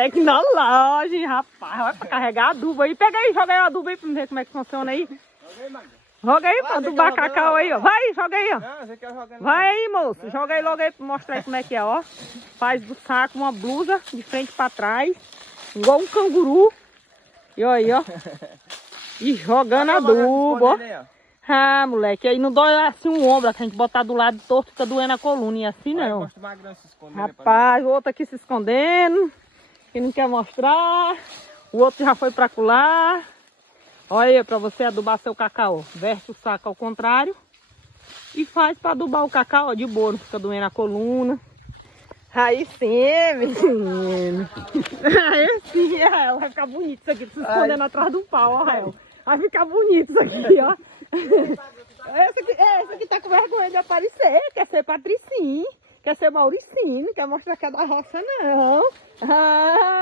Tecnologia, rapaz. Olha pra carregar adubo aí. Pega aí, joga aí o adubo aí pra ver como é que funciona aí. Joga aí pra adubar cacau aí, ó. Vai, joga aí, ó. Vai aí, moço. Joga aí logo aí pra mostrar aí como é que é, ó. Faz do saco uma blusa de frente pra trás. Igual um canguru. E ó aí, ó. E jogando adubo, ó. Ah, moleque, aí não dói assim um ombro, que a gente botar do lado torto, fica doendo a coluna, e assim não. Rapaz, o outro aqui se escondendo, que não quer mostrar. O outro já foi pra colar. Olha aí, pra você adubar seu cacau. Verte o saco ao contrário e faz pra adubar o cacau, ó, de boa, não fica doendo a coluna. Aí sim, menino. Aí sim, Rael, vai ficar bonito isso aqui, se escondendo atrás do pau, ó, Rael. Vai ficar bonito isso aqui, ó. Esse aqui tá com vergonha de aparecer, quer ser Patricinho, quer ser Mauricinho, não quer mostrar que é da roça, não. Ah.